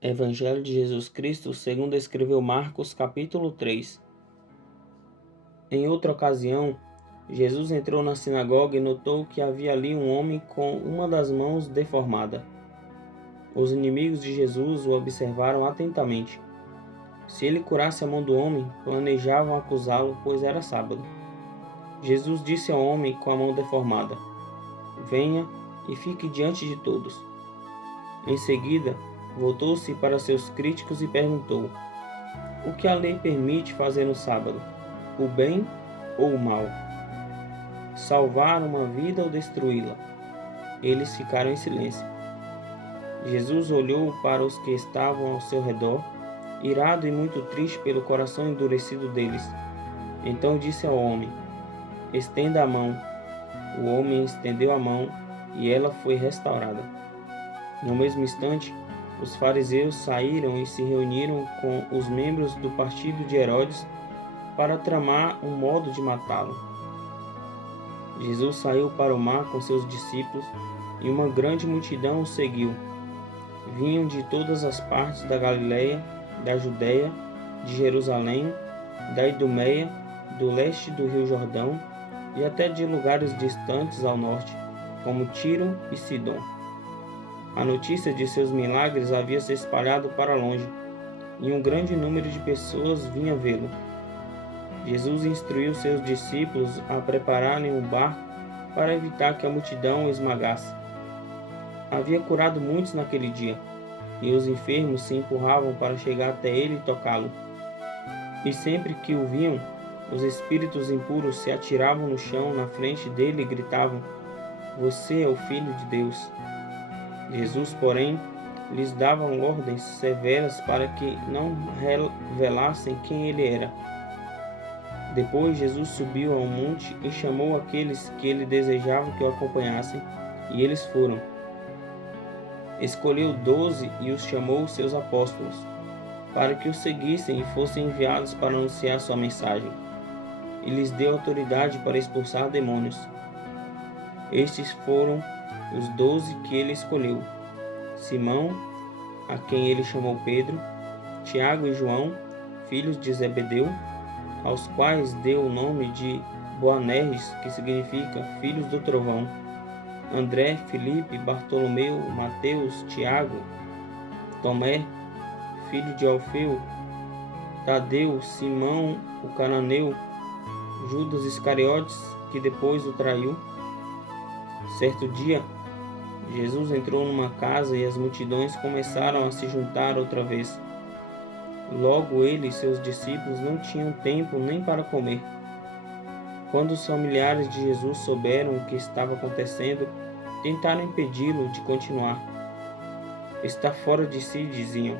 Evangelho de Jesus Cristo, segundo escreveu Marcos, capítulo 3. Em outra ocasião, Jesus entrou na sinagoga e notou que havia ali um homem com uma das mãos deformada. Os inimigos de Jesus o observaram atentamente. Se ele curasse a mão do homem, planejavam acusá-lo, pois era sábado. Jesus disse ao homem com a mão deformada: "Venha e fique diante de todos." Em seguida, voltou-se para seus críticos e perguntou: "O que a lei permite fazer no sábado? O bem ou o mal? Salvar uma vida ou destruí-la?" Eles ficaram em silêncio. Jesus olhou para os que estavam ao seu redor, irado e muito triste pelo coração endurecido deles. Então disse ao homem: "Estenda a mão." O homem estendeu a mão e ela foi restaurada. No mesmo instante, os fariseus saíram e se reuniram com os membros do partido de Herodes para tramar um modo de matá-lo. Jesus saiu para o mar com seus discípulos e uma grande multidão o seguiu. Vinham de todas as partes da Galileia, da Judeia, de Jerusalém, da Idumeia, do leste do Rio Jordão e até de lugares distantes ao norte, como Tiro e Sidom. A notícia de seus milagres havia se espalhado para longe, e um grande número de pessoas vinha vê-lo. Jesus instruiu seus discípulos a prepararem um barco para evitar que a multidão o esmagasse. Havia curado muitos naquele dia, e os enfermos se empurravam para chegar até ele e tocá-lo. E sempre que o viam, os espíritos impuros se atiravam no chão na frente dele e gritavam: "Você é o Filho de Deus." Jesus, porém, lhes dava ordens severas para que não revelassem quem ele era. Depois Jesus subiu ao monte e chamou aqueles que ele desejava que o acompanhassem, e eles foram. Escolheu 12 e os chamou seus apóstolos, para que o seguissem e fossem enviados para anunciar sua mensagem. E lhes deu autoridade para expulsar demônios. Estes foram os 12 que ele escolheu: Simão, a quem ele chamou Pedro, Tiago e João, filhos de Zebedeu, aos quais deu o nome de Boanerges, que significa filhos do trovão, André, Filipe, Bartolomeu, Mateus, Tiago, Tomé, filho de Alfeu, Tadeu, Simão, o cananeu, Judas Iscariotes, que depois o traiu. Certo dia, Jesus entrou numa casa e as multidões começaram a se juntar outra vez. Logo ele e seus discípulos não tinham tempo nem para comer. Quando os familiares de Jesus souberam o que estava acontecendo, tentaram impedi-lo de continuar. "Está fora de si", diziam.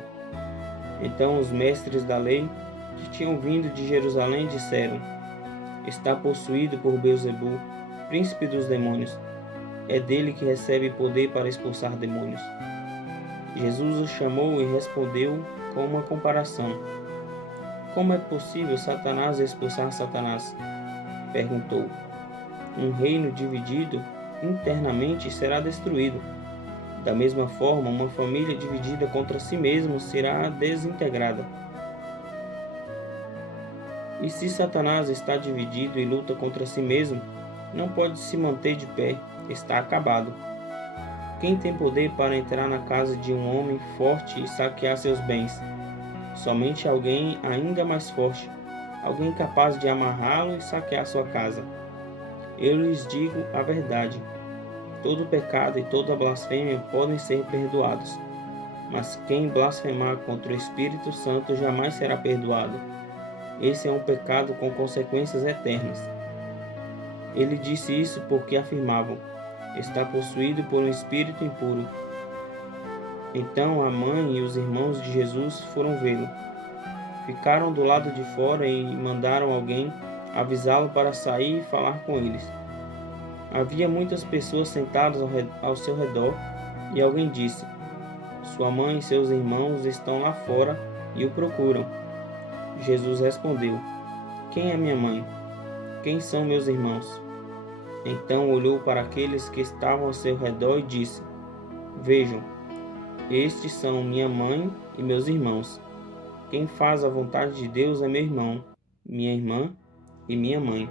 Então os mestres da lei, que tinham vindo de Jerusalém, disseram: "Está possuído por Beelzebul, príncipe dos demônios. É dele que recebe poder para expulsar demônios." Jesus o chamou e respondeu com uma comparação. "Como é possível Satanás expulsar Satanás?" perguntou. "Um reino dividido internamente será destruído. Da mesma forma, uma família dividida contra si mesma será desintegrada. E se Satanás está dividido e luta contra si mesmo, não pode se manter de pé, está acabado. Quem tem poder para entrar na casa de um homem forte e saquear seus bens? Somente alguém ainda mais forte, alguém capaz de amarrá-lo e saquear sua casa. Eu lhes digo a verdade: todo pecado e toda blasfêmia podem ser perdoados, mas quem blasfemar contra o Espírito Santo jamais será perdoado. Esse é um pecado com consequências eternas." Ele disse isso porque afirmavam: "Está possuído por um espírito impuro." Então a mãe e os irmãos de Jesus foram vê-lo. Ficaram do lado de fora e mandaram alguém avisá-lo para sair e falar com eles. Havia muitas pessoas sentadas ao seu redor, e alguém disse: "Sua mãe e seus irmãos estão lá fora e o procuram." Jesus respondeu: "Quem é minha mãe? Quem são meus irmãos?" Então olhou para aqueles que estavam ao seu redor e disse: "Vejam, Estes são minha mãe e meus irmãos. Quem faz a vontade de Deus é meu irmão, minha irmã e minha mãe.